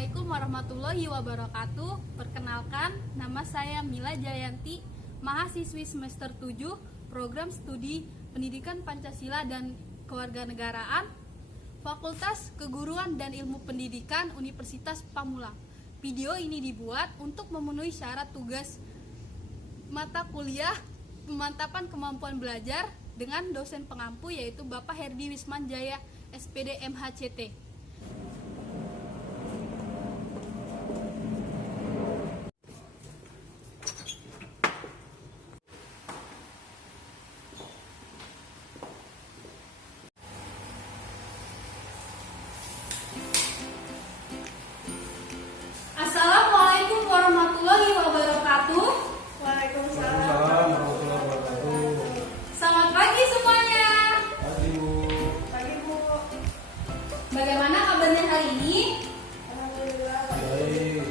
Assalamualaikum warahmatullahi wabarakatuh. Perkenalkan, nama saya Mila Jayanti, mahasiswi semester 7, Program Studi Pendidikan Pancasila dan Kewarganegaraan, Fakultas Keguruan dan Ilmu Pendidikan Universitas Pamulang. Video ini dibuat untuk memenuhi syarat tugas mata kuliah pemantapan kemampuan belajar dengan dosen pengampu, yaitu Bapak Herdi Wismanjaya, SPD MHCT. Assalamualaikum warahmatullahi wabarakatuh. Waalaikumsalam warahmatullahi wabarakatuh. Selamat pagi semuanya. Pagi Bu. Pagi Bu. Bagaimana kabarnya hari ini? Alhamdulillah. Baik.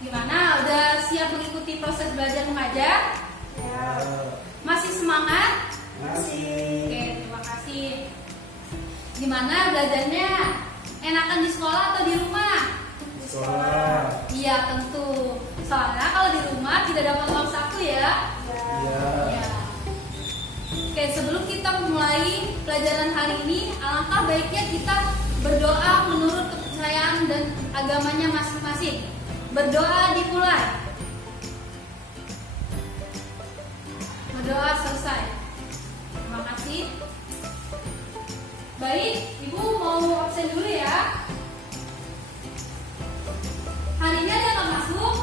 Gimana? Udah siap mengikuti proses belajar mengajar? Ya, Masih semangat? masih. Oke, terima kasih. Gimana belajarnya? Enakan di sekolah atau di rumah? Di Sekolah. Iya, tentu. Soalnya kalau di rumah tidak dapat uang saku ya. Ya. Ya. Oke, sebelum kita memulai pelajaran hari ini, alangkah baiknya kita berdoa menurut kepercayaan dan agamanya masing-masing. Berdoa dimulai. Berdoa selesai. Terima kasih. Baik, Ibu mau absen dulu ya. Hari ini ada yang masuk?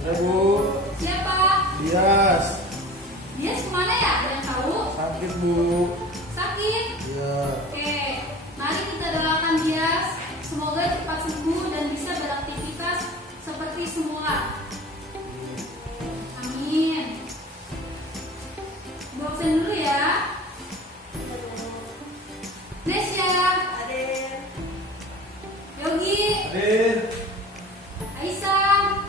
Ada Bu. Siapa? Dias. Dia kemana ya? Ada yang tahu? Sakit Bu. Sakit? Iya. Oke, mari kita doakan dia semoga cepat sembuh dan bisa beraktivitas seperti semula. Amin. Bu absen dulu ya. Nesya, Aden. Yogi, Adin. Aisyah.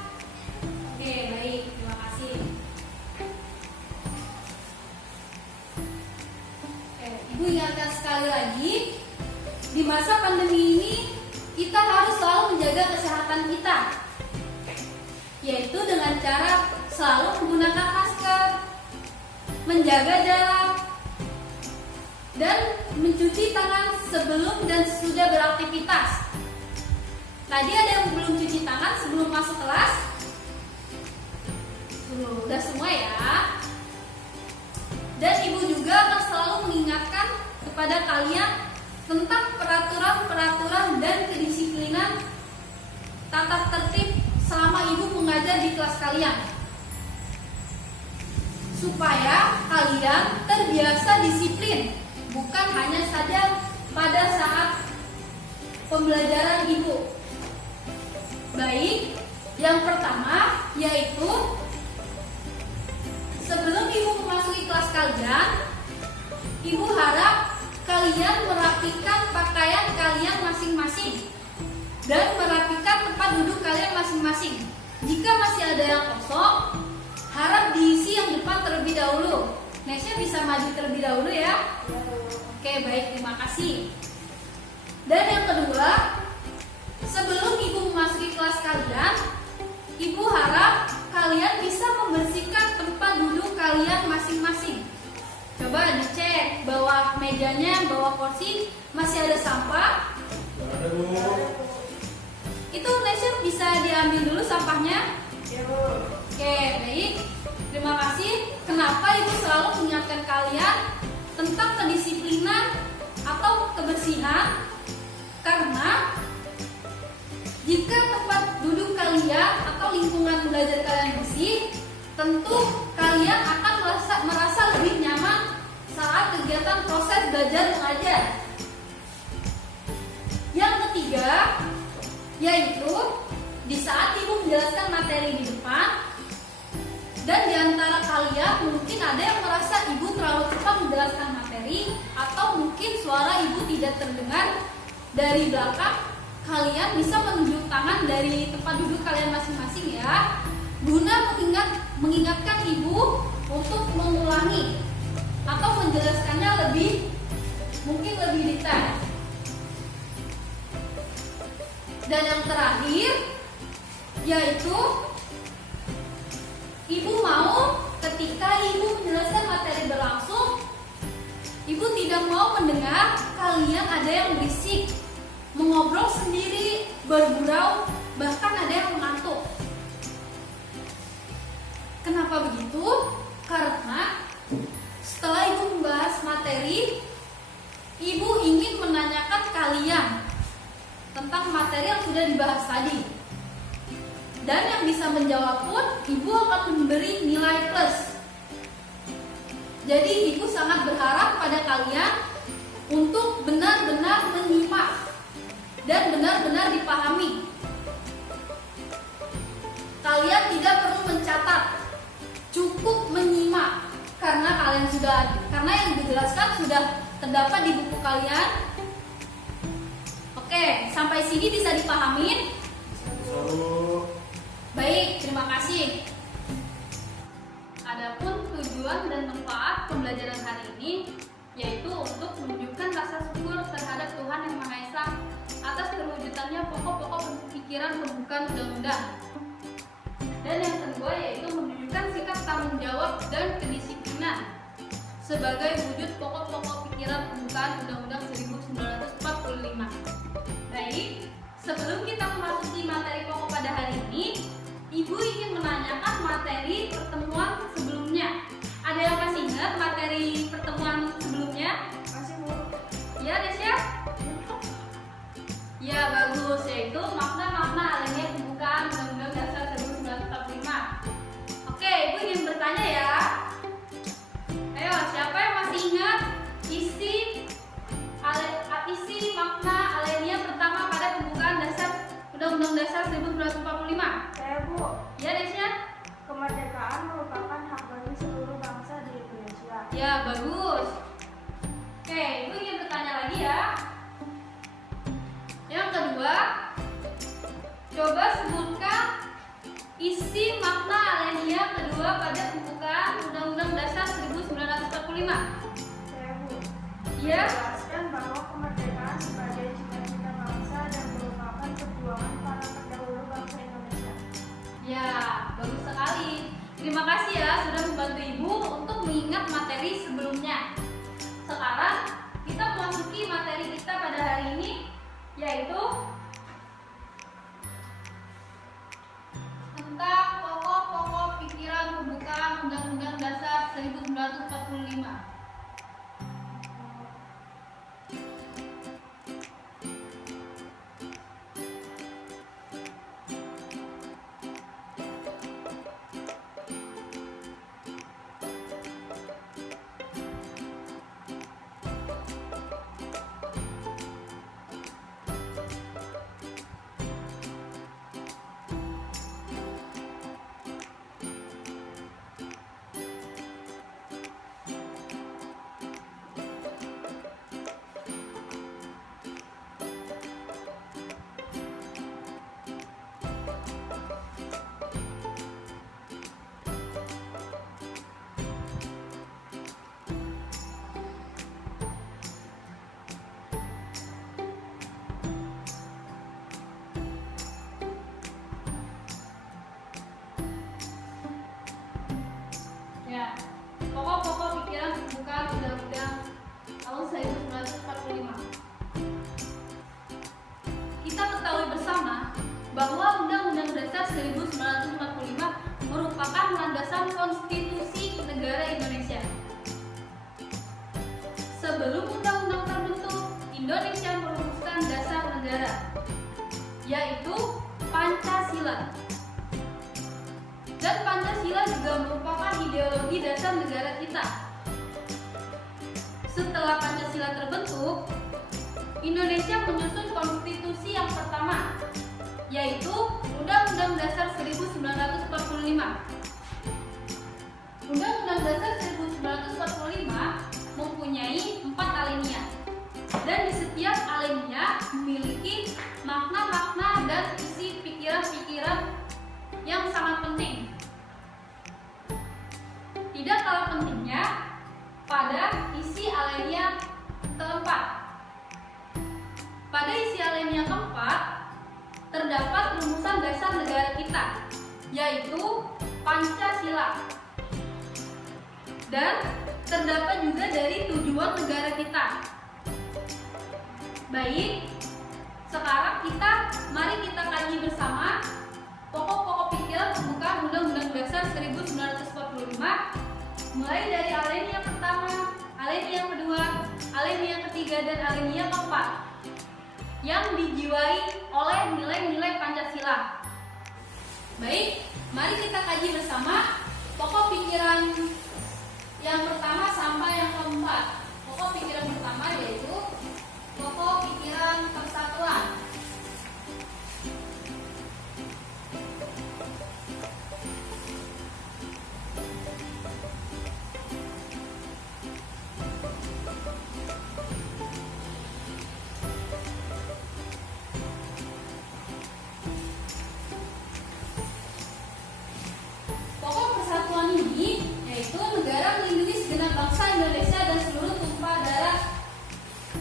Oke, baik, terima kasih. Ibu ingatkan sekali lagi, di masa pandemi ini kita harus selalu menjaga kesehatan kita, yaitu dengan cara selalu menggunakan masker, menjaga jarak, dan mencuci tangan sebelum dan sesudah beraktivitas. Tadi ada yang belum cuci tangan sebelum masuk kelas? Udah semua ya. Dan ibu juga akan selalu mengingatkan kepada kalian tentang peraturan-peraturan dan kedisiplinan tata tertib selama ibu mengajar di kelas kalian, supaya kalian terbiasa disiplin, bukan hanya saja pada saat pembelajaran ibu. Baik, yang pertama yaitu sebelum ibu memasuki kelas kalian, ibu harap kalian merapikan pakaian kalian masing-masing dan merapikan tempat duduk kalian masing-masing. Jika masih ada yang kosong, harap diisi yang depan terlebih dahulu. Nesya bisa maju terlebih dahulu ya. Oke, baik, terima kasih. Dan yang kedua, sebelum ibu memasuki kelas kalian, ibu harap kalian bisa membersihkan tempat duduk kalian masing-masing. Coba dicek bawah mejanya, bawah kursi masih ada sampah. Ada Bu. Itu Nesya bisa diambil dulu sampahnya. Ya Bu. Oke, baik. Terima kasih. Kenapa ibu selalu mengingatkan kalian tentang kedisiplinan atau kebersihan? Karena jika tempat duduk kalian atau lingkungan belajar kalian bersih, tentu kalian akan merasa lebih nyaman saat kegiatan proses belajar mengajar. Yang ketiga, yaitu di saat ibu menjelaskan materi di depan, dan di antara kalian mungkin ada yang merasa ibu terlalu cepat menjelaskan materi, atau mungkin suara ibu tidak terdengar dari belakang. Kalian bisa menunjuk tangan dari tempat duduk kalian masing-masing ya, guna mengingatkan ibu untuk mengulangi atau menjelaskannya mungkin lebih detail. Dan yang terakhir yaitu ibu mau ketika ibu menjelaskan materi berlangsung, ibu tidak mau mendengar kalian ada yang berisik, mengobrol sendiri, bergurau, bahkan ada yang mengantuk. Kenapa begitu? Karena setelah ibu membahas materi, ibu ingin menanyakan kalian tentang materi yang sudah dibahas tadi. Dan yang bisa menjawab pun ibu akan memberi nilai plus. Jadi ibu sangat berharap pada kalian untuk benar-benar menyimak dan benar-benar dipahami. Kalian tidak perlu mencatat, cukup menyimak karena yang dijelaskan sudah terdapat di buku kalian. Oke, sampai sini bisa dipahamin? Baik, terima kasih. Adapun tujuan dan manfaat pembelajaran hari ini yaitu untuk menunjukkan rasa syukur terhadap Tuhan Yang Maha Esa atas terwujudannya pokok-pokok pikiran pembukaan undang-undang. Dan yang kedua yaitu menunjukkan sikap tanggung jawab dan kedisiplinan sebagai wujud pokok-pokok pikiran pembukaan Undang-Undang 1945. Baik, sebelum kita memasuki materi pokok pada hari ini, Ibu ingin menanyakan materi pertemuan sebelumnya. Ada yang masih ingat materi pertemuan sebelumnya? Masih, Bu. Ya, Desya? Ya, bagus. Yaitu makna-makna alinea pembukaan Undang-Undang Dasar 1945. Oke, Ibu ingin bertanya ya. Ayo, siapa yang masih ingat isi makna alinea pertama pada pembukaan dasar Undang-Undang Dasar 1945? Saya, Bu. Ya, Desya? Kemerdekaan merupakan hak bagi seluruh bangsa di Indonesia. Ya, bagus. Oke, Ibu ingin bertanya lagi ya. Yang kedua, coba sebutkan isi makna alinea kedua pada pembukaan Undang-Undang Dasar 1945. Saya, Bu. Ya. Menjelaskan bahwa kemerdekaan sebagai cita-cita bangsa dan merupakan perjuangan para pendahulu bangsa Indonesia. Ya, bagus sekali. Terima kasih ya sudah membantu Ibu untuk mengingat materi sebelumnya. Sekarang kita memasuki materi kita pada hari ini, yaitu tentang pokok-pokok pikiran pembukaan Undang-Undang Dasar 1945. Ya, pokok-pokok pikiran pembukaan Undang-Undang tahun 1945. Kita ketahui bersama bahwa Undang-Undang Dasar 1945 merupakan landasan konstitusi negara Indonesia. Sebelum undang-undang terbentuk, Indonesia merumuskan dasar negara, yaitu Pancasila. Dan Pancasila juga merupakan ideologi dasar negara kita. Setelah Pancasila terbentuk, Indonesia menyusun konstitusi yang pertama, yaitu Undang-Undang Dasar 1945. Undang-Undang Dasar 1945 mempunyai 4 alinea, dan di setiap alinea memiliki makna-makna dan isi pikiran-pikiran yang sangat penting. Tidak kalah pentingnya pada isi alinea keempat. Pada isi alinea keempat terdapat rumusan dasar negara kita, yaitu Pancasila. Dan terdapat juga dari tujuan negara kita. Baik, sekarang mari kita kaji bersama pokok-pokok pikiran pembukaan Undang-Undang Dasar 1945, mulai dari alinea pertama, alinea kedua, alinea ketiga, dan alinea keempat, yang dijiwai oleh nilai-nilai Pancasila. Baik, mari kita kaji bersama pokok pikiran yang pertama sampai yang keempat. Pokok pikiran pertama yaitu pokok pikiran persatuan. Pokok persatuan ini yaitu negara melindungi segenap bangsa Indonesia dan seluruh tumpah darah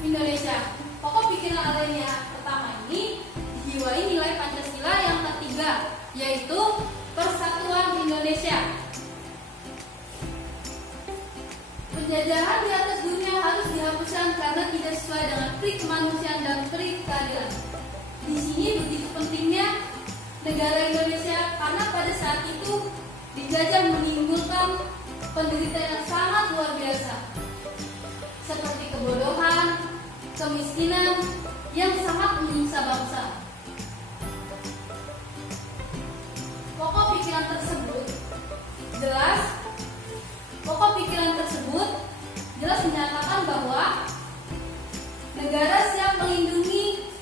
Indonesia. Pokok pikiran alinea pertama ini dijiwai nilai Pancasila yang ketiga, yaitu persatuan Indonesia. Penjajahan di atas dunia harus dihapuskan karena tidak sesuai dengan pri kemanusiaan dan pri keadilan. Di sini begitu pentingnya negara Indonesia karena pada saat itu dijajah menimbulkan penderitaan yang sangat luar biasa, seperti kebodohan, kemiskinan yang sangat menyiksa bangsa. Pokok pikiran tersebut jelas menyatakan bahwa negara siap melindungi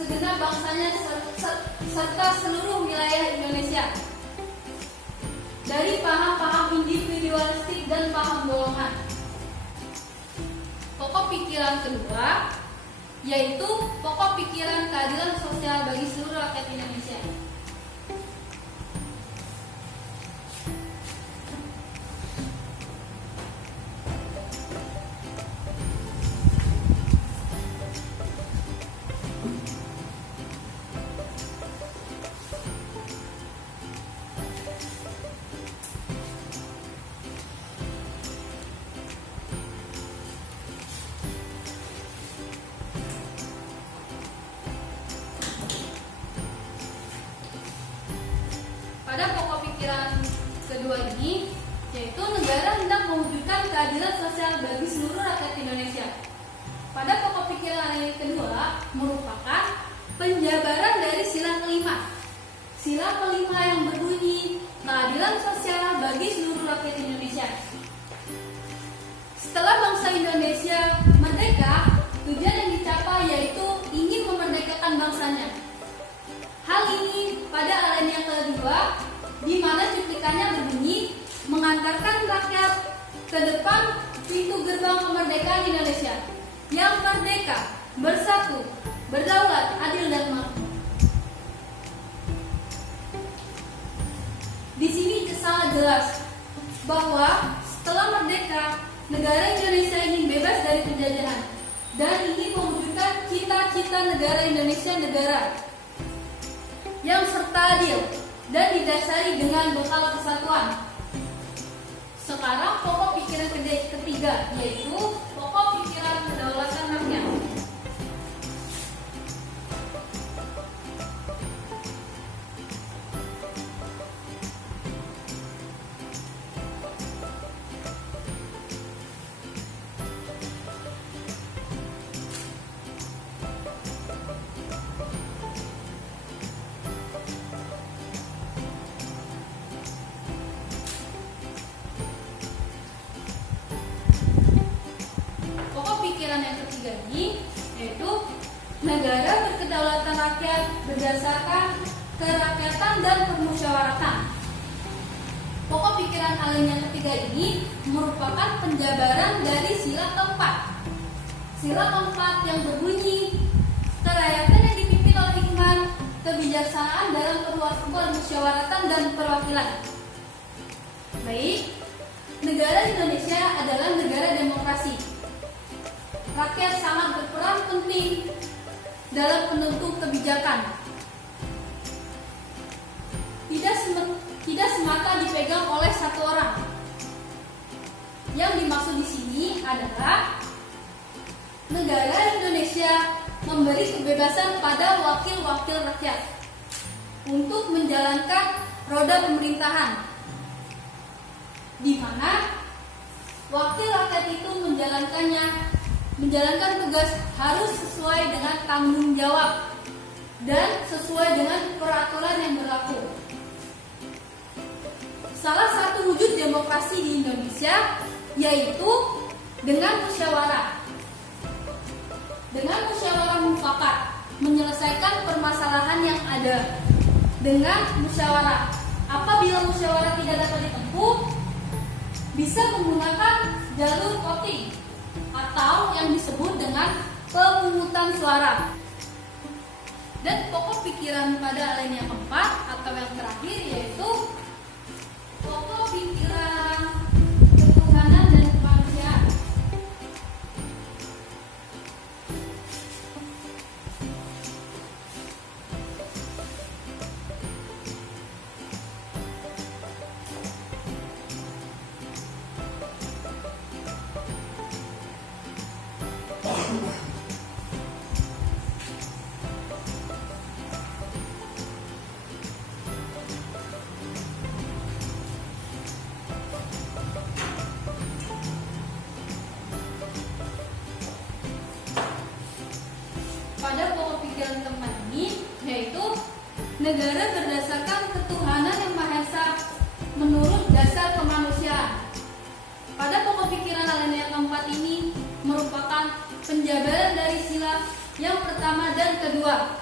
segenap bangsanya serta seluruh wilayah Indonesia dari paham-paham individualistik dan paham golongan. Pokok pikiran kedua yaitu pokok pikiran keadilan sosial bagi seluruh rakyat Indonesia. Pada pokok pikiran kedua ini, yaitu negara hendak mewujudkan keadilan sosial bagi seluruh rakyat Indonesia. Pada pokok pikiran yang kedua merupakan penjabaran dari sila kelima. Sila kelima yang berbunyi keadilan sosial bagi seluruh rakyat Indonesia. Setelah bangsa Indonesia merdeka, tujuan yang dicapai yaitu ingin memerdekakan bangsanya. Hal ini pada alinea kedua, di mana cuplikannya berbunyi mengantarkan rakyat ke depan pintu gerbang kemerdekaan Indonesia yang merdeka, bersatu, berdaulat, adil dan makmur. Di sini sangat jelas bahwa setelah merdeka, negara Indonesia ingin bebas dari penjajahan dan ingin mewujudkan cita-cita negara Indonesia negara yang serta adil dan didasari dengan bekal persatuan. Sekarang pokok pikiran ketiga yaitu pokok pikiran kedaulatan rakyat. Pikiran yang ketiga ini yaitu negara berkedaulatan rakyat berdasarkan kerakyatan dan permusyawaratan. Pokok pikiran alinea ketiga ini merupakan penjabaran dari sila keempat. Sila keempat yang berbunyi kerakyatan yang dipimpin oleh hikmat, kebijaksanaan dalam permusyawaratan dan perwakilan. Baik, negara Indonesia adalah negara demokrasi. Rakyat sangat berperan penting dalam penentu kebijakan. tidak semata dipegang oleh satu orang. Yang dimaksud di sini adalah negara Indonesia memberi kebebasan pada wakil-wakil rakyat untuk menjalankan roda pemerintahan, di mana wakil rakyat itu menjalankan tugas harus sesuai dengan tanggung jawab dan sesuai dengan peraturan yang berlaku. Salah satu wujud demokrasi di Indonesia yaitu dengan musyawarah. Dengan musyawarah mufakat menyelesaikan permasalahan yang ada. Dengan musyawarah, apabila musyawarah tidak dapat ditempuh, bisa menggunakan jalur voting atau yang disebut dengan pemungutan suara. Dan pokok pikiran pada alinea keempat atau yang terakhir yaitu pokok pikiran ketuhanan dan kemanusiaan. Pada pokok pikiran keempat ini yaitu negara berdasarkan ketuhanan yang Maha Esa menurut dasar kemanusiaan. Pada pokok pikiran alinea keempat ini merupakan penjabaran dari sila yang pertama dan kedua.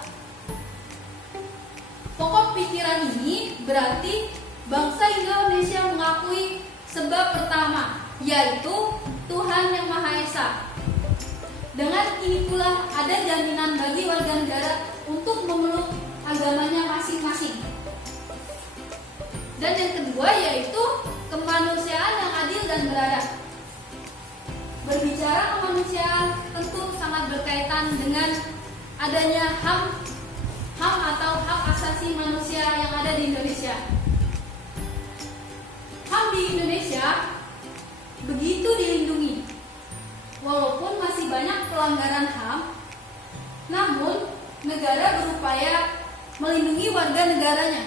Pokok pikiran ini berarti bangsa Indonesia mengakui sebab pertama, yaitu Tuhan yang Maha Esa. Dengan ini pula ada jaminan bagi warga negara untuk memeluk agamanya masing-masing. Dan yang kedua yaitu kemanusiaan yang adil dan beradab. Berbicara kemanusiaan tentu sangat berkaitan dengan adanya HAM atau hak asasi manusia yang ada di Indonesia. HAM di Indonesia begitu dilindungi. Walaupun masih banyak pelanggaran HAM, namun negara berupaya melindungi warga negaranya.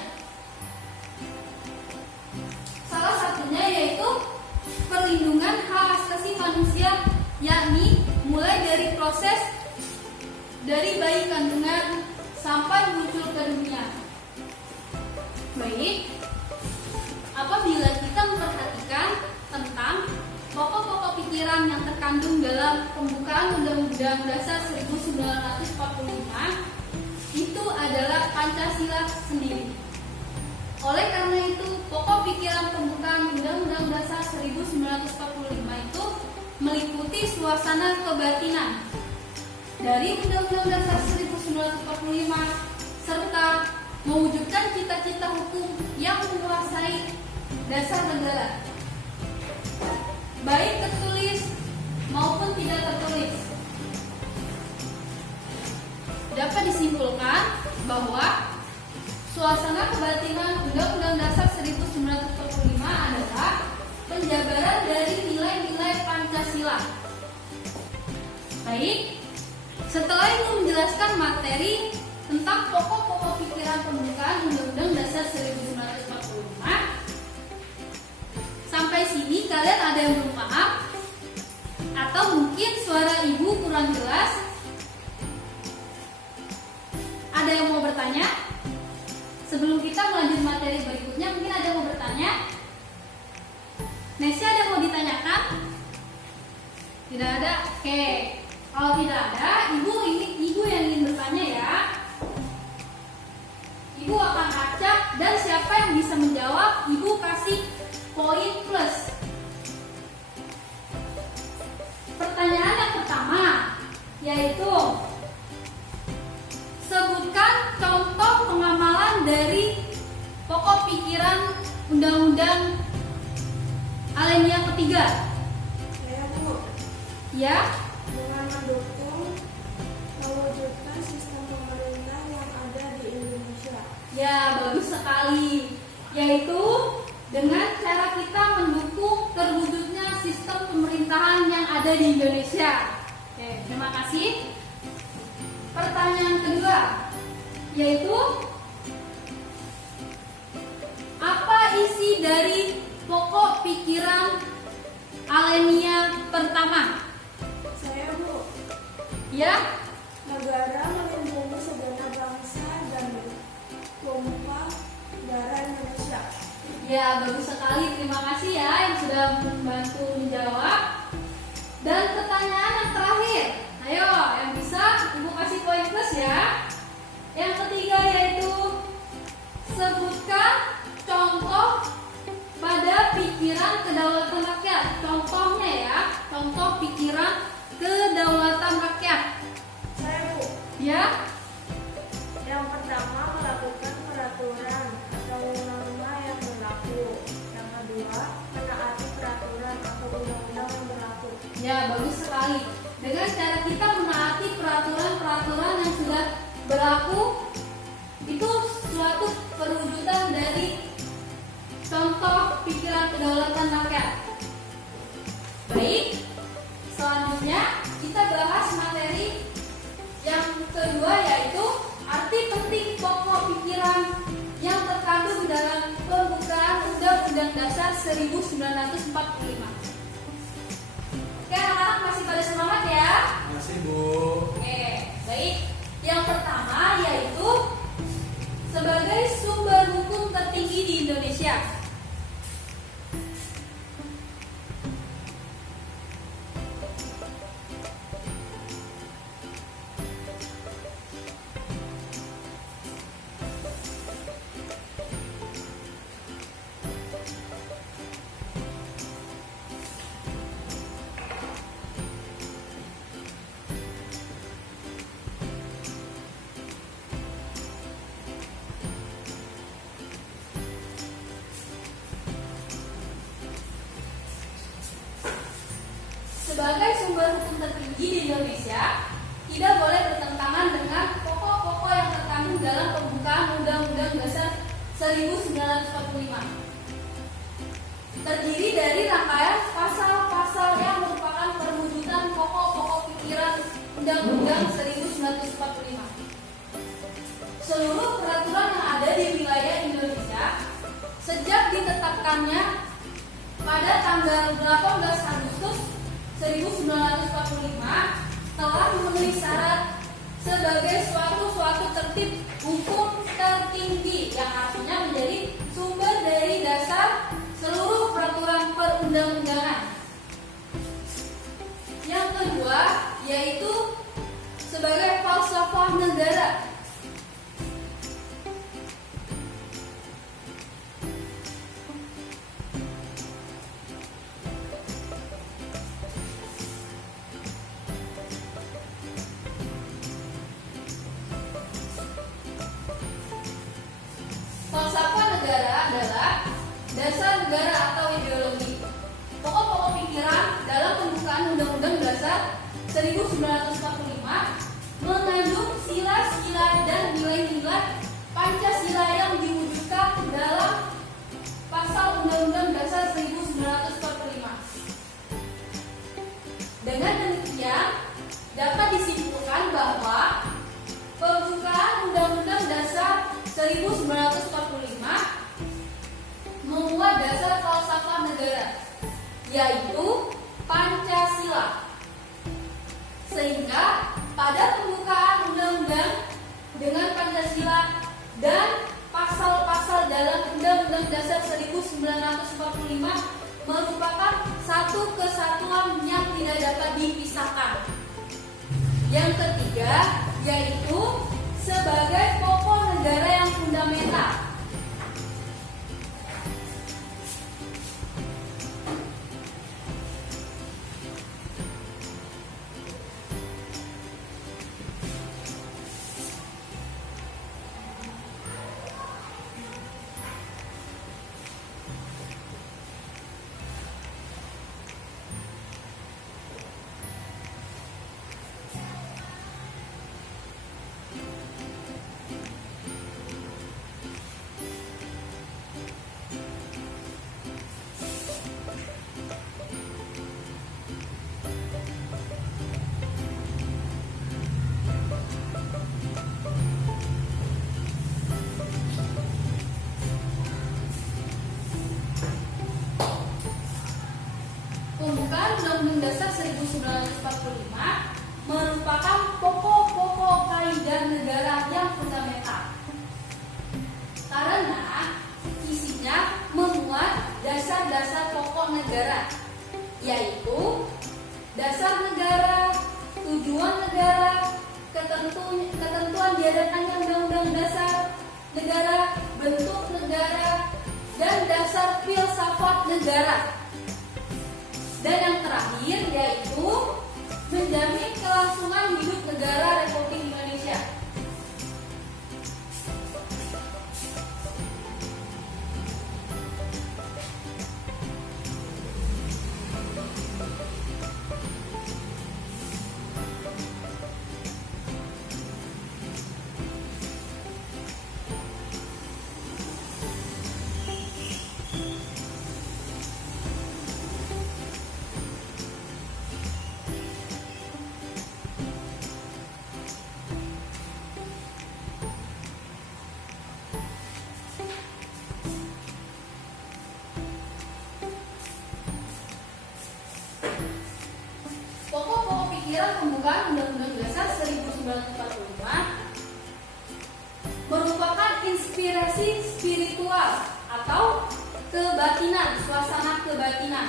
Salah satunya yaitu perlindungan hak asasi manusia, yakni mulai dari proses dari bayi kandungan sampai muncul ke dunia. Baik, apabila kita memperhatikan tentang pokok-pokok pikiran yang terkandung dalam pembukaan Undang-Undang Dasar 1945, itu adalah Pancasila sendiri. Oleh karena itu, pokok pikiran pembukaan Undang-Undang Dasar 1945 itu meliputi suasana kebatinan dari Undang-Undang Dasar 1945 serta mewujudkan cita-cita hukum yang menguasai dasar negara, baik tertulis maupun tidak tertulis. Dapat disimpulkan bahwa suasana kebatinan Undang-Undang Dasar 1945 adalah penjabaran dari nilai-nilai Pancasila. Baik, setelah itu menjelaskan materi tentang pokok-pokok pikiran pembukaan Undang-Undang Dasar 1945. Sampai sini kalian ada yang belum paham? Atau mungkin suara ibu kurang jelas? Ada yang mau bertanya? Sebelum kita melanjut materi berikutnya, mungkin ada yang mau bertanya? Nesya, ada yang mau ditanyakan? Tidak ada? Oke. Kalau tidak ada, ibu yang ingin bertanya ya. Ibu akan acak dan siapa yang bisa menjawab, ibu kasih poin plus. Pertanyaan yang pertama yaitu sebutkan contoh pengamalan dari pokok pikiran Undang-Undang alinea ketiga. Ya, Bu. Ya, Dengan mendukung mewujudkan sistem pemerintah yang ada di Indonesia. ya bagus sekali. yaitu dengan cara kita mendukung terwujudnya sistem pemerintahan yang ada di Indonesia. Oke, terima kasih. Pertanyaan kedua, yaitu apa isi dari pokok pikiran Alenia pertama? Saya, Bu. Ya, Negara melindungi segenap bangsa dan tumpah darah Indonesia. ya bagus sekali. Terima kasih ya yang sudah membantu menjawab. Dan pertanyaan yang terakhir, ayo yang bisa Ibu kasih poin plus ya. Yang ketiga yaitu sebutkan contoh pada pikiran kedaulatan rakyat. Contohnya ya, contoh pikiran kedaulatan rakyat. Saya, Bu. Ya, Yang pertama, melakukan peraturan atau norma yang berlaku. Yang kedua, menaati peraturan atau undang-undang yang berlaku. ya bagus sekali. Dengan cara kita menaati peraturan-peraturan yang sudah berlaku, itu suatu perwujudan dari contoh pikiran kedaulatan rakyat. Baik, selanjutnya kita bahas materi yang kedua, yaitu arti penting pokok pikiran yang terkandung dalam pembukaan Undang-Undang Dasar 1945. Oke, anak-anak masih pada semangat ya? Masih, Bu. Oke, baik. Yang pertama yaitu sebagai sumber hukum tertinggi di Indonesia. Sebagai sumber hukum tertinggi di Indonesia, tidak boleh bertentangan dengan pokok-pokok yang terkandung dalam pembukaan Undang-Undang Dasar 1945. Terdiri dari rangkaian pasal-pasal yang merupakan perwujudan pokok-pokok pikiran Undang-Undang 1945. Seluruh peraturan yang ada di wilayah Indonesia sejak ditetapkannya pada tanggal 18 Agustus 1945 telah memenuhi syarat sebagai suatu tertib hukum tertinggi, yang artinya menjadi sumber dari dasar seluruh peraturan perundang-undangan. Yang kedua yaitu sebagai falsafah negara. Falsafah negara adalah dasar negara atau ideologi. Pokok-pokok pikiran dalam pembukaan Undang-Undang Dasar 1945 mengandung sila-sila dan nilai-nilai Pancasila yang diwujudkan dalam pasal Undang-Undang Dasar 1945. Dengan demikian, dapat disimpulkan bahwa pembukaan Undang-Undang Dasar 1945 membuat dasar falsafah negara, yaitu Pancasila. Sehingga pada pembukaan undang-undang dengan Pancasila dan pasal-pasal dalam Undang-Undang Dasar 1945 merupakan satu kesatuan yang tidak dapat dipisahkan. Yang ketiga yaitu sebagai pokok negara yang fundamental. Pembukaan Undang-Undang Dasar 1945 merupakan pokok-pokok kaidah negara yang fundamental. Karena isinya memuat dasar-dasar pokok negara, yaitu dasar negara, tujuan negara, ketentuan diadakannya undang-undang dasar negara, bentuk negara, dan dasar filsafat negara. Dan yang terakhir yaitu menjamin kelangsungan hidup negara Republik Indonesia. Pokok-pokok pikiran pembukaan Undang-Undang Dasar 1945 merupakan inspirasi spiritual atau kebatinan, suasana kebatinan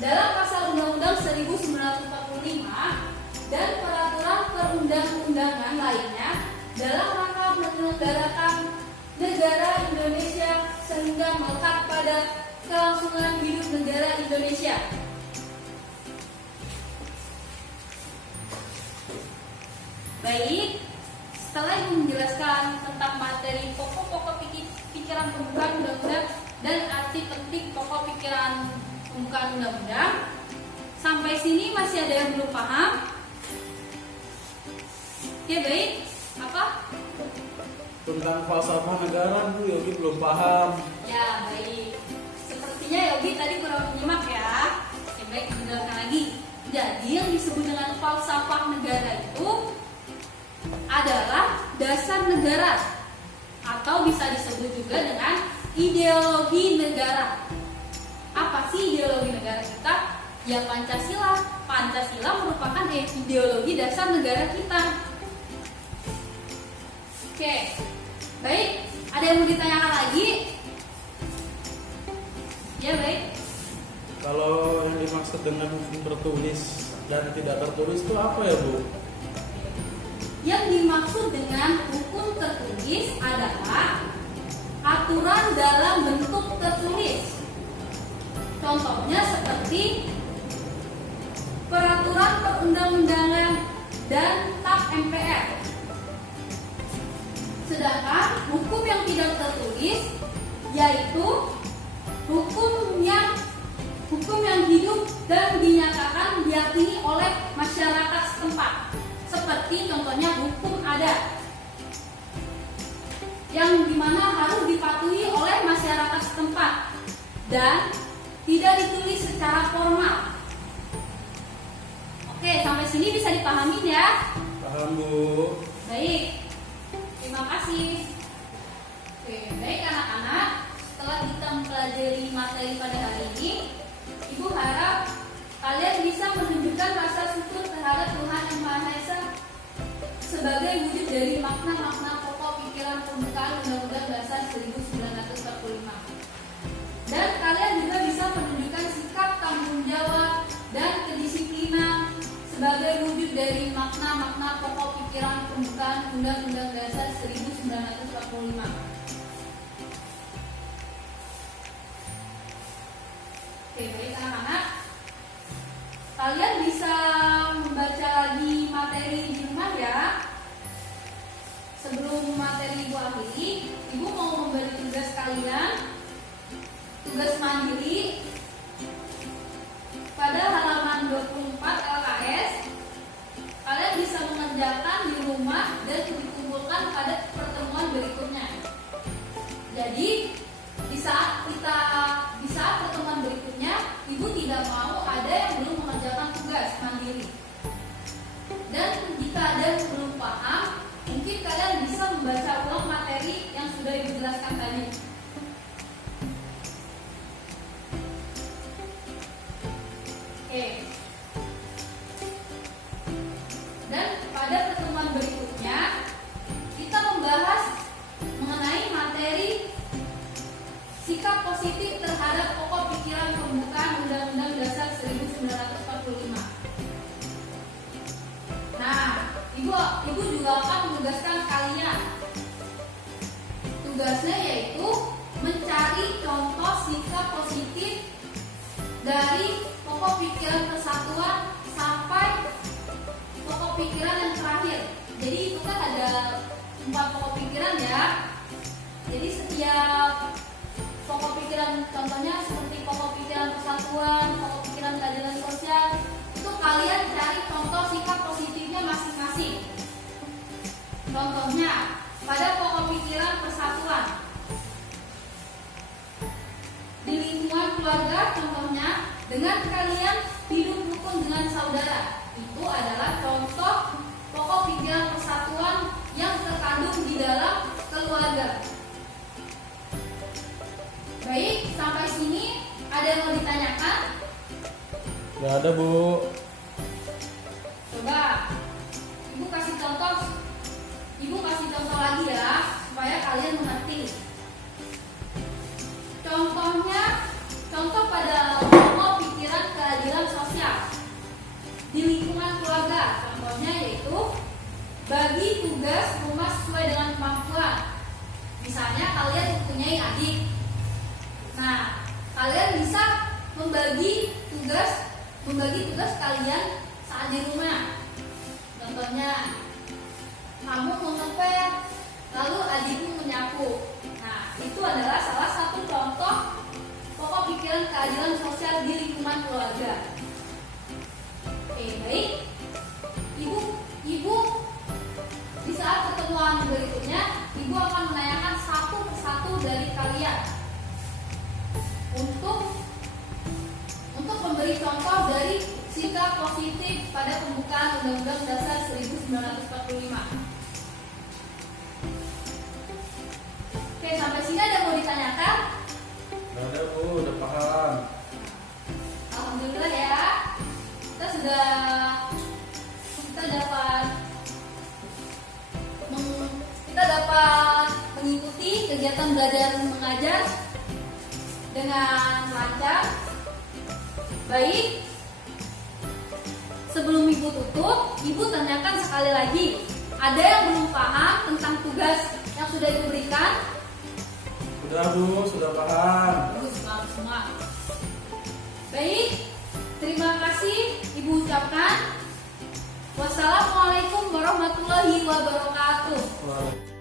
dalam pasal Undang-Undang 1945 dan peraturan perundang-undangan lainnya dalam rangka menyelenggarakan negara Indonesia sehingga melekat pada kelangsungan hidup negara Indonesia. Baik, setelah Ibu menjelaskan tentang materi pokok-pokok pikiran pembukaan undang-undang dan arti penting pokok pikiran pembukaan undang-undang, sampai sini masih ada yang belum paham? Ya baik, apa? Tentang falsafah negara Bu Yogi belum paham. Ya baik, sepertinya Yogi tadi kurang menyimak ya. Oke, baik, dijelaskan lagi. Jadi yang disebut dengan falsafah negara itu adalah dasar negara atau bisa disebut juga dengan ideologi negara. Apa sih ideologi negara kita? Ya Pancasila. Pancasila merupakan ideologi dasar negara kita. Oke, baik. Ada yang mau ditanyakan lagi? Ya baik. Kalau yang dimaksud dengan hukum tertulis dan tidak tertulis itu apa ya Bu? Yang dimaksud dengan hukum tertulis adalah aturan dalam bentuk tertulis. Contohnya seperti peraturan perundang-undangan dan TAP MPR. Sedangkan hukum yang tidak tertulis yaitu hukum yang hidup dan dinyatakan diyakini oleh masyarakat setempat. Seperti contohnya hukum adat yang dimana harus dipatuhi oleh masyarakat setempat dan tidak ditulis secara formal. Oke, sampai sini bisa dipahami ya? Paham Bu. Baik, terima kasih. Oke, baik anak-anak, setelah kita mempelajari materi pada hari ini, Ibu harap kalian bisa menunjukkan rasa syukur terhadap Tuhan Yang Maha Esa sebagai wujud dari makna-makna pokok pikiran pembukaan Undang-Undang Dasar 1945. Dan kalian juga bisa menunjukkan sikap tanggung jawab dan kedisiplinan sebagai wujud dari makna-makna pokok pikiran pembukaan Undang-Undang Dasar 1945. Oke, baik anak-anak. Kalian bisa membaca lagi materi di rumah ya. Sebelum materi Ibu akhiri, Ibu mau memberi tugas kalian, tugas mandiri pada halaman 24 LKS. Kalian bisa mengerjakan di rumah dan dikumpulkan pada pertemuan berikutnya. Jadi di saat pertemuan berikutnya, Ibu tidak mau ada yang belum mengerjakan tugas mandiri. Dan jika ada yang belum paham, mungkin kalian bisa membaca ulang materi yang sudah Ibu jelaskan tadi. juga akan menugaskan kalian. Tugasnya yaitu mencari contoh sikap positif dari pokok pikiran persatuan sampai pokok pikiran yang terakhir. Jadi itu kan ada 4 pokok pikiran ya. Jadi setiap pokok pikiran, contohnya seperti pokok pikiran persatuan, pokok pikiran keadilan sosial, itu kalian cari contoh sikap positifnya masing-masing. Contohnya pada pokok pikiran persatuan, di lingkungan keluarga, contohnya dengan kalian hidup rukun dengan saudara, itu adalah contoh pokok pikiran persatuan yang terkandung di dalam keluarga. Baik, sampai sini ada yang mau ditanyakan? Gak ada, Bu. Coba Ibu kasih contoh lagi ya, supaya kalian mengerti. Contoh pada pokok pikiran keadilan sosial di lingkungan keluarga, contohnya yaitu bagi tugas rumah sesuai dengan kemampuan. Misalnya kalian mempunyai adik, nah kalian bisa membagi tugas kalian saat di rumah. Contohnya, kamu mengepel, lalu adikmu menyapu. Nah, itu adalah salah satu contoh pokok pikiran keadilan sosial di lingkungan keluarga. Oke, baik. Ibu di saat pertemuan berikutnya, Ibu akan menanyakan satu persatu dari kalian untuk memberi contoh dari sikap positif pada pembukaan Undang-Undang Dasar 1945. Oke, sampai sini ada yang mau ditanyakan? Gak ada, Bu. Udah paham. Alhamdulillah ya. Kita dapat mengikuti kegiatan belajar mengajar dengan lancar. Baik. Sebelum Ibu tutup, Ibu tanyakan sekali lagi. Ada yang belum paham tentang tugas yang sudah Ibu berikan? Sudah, Bu. Sudah paham. Bagus, paham semua. Baik, terima kasih Ibu ucapkan. Wassalamualaikum warahmatullahi wabarakatuh. Wah.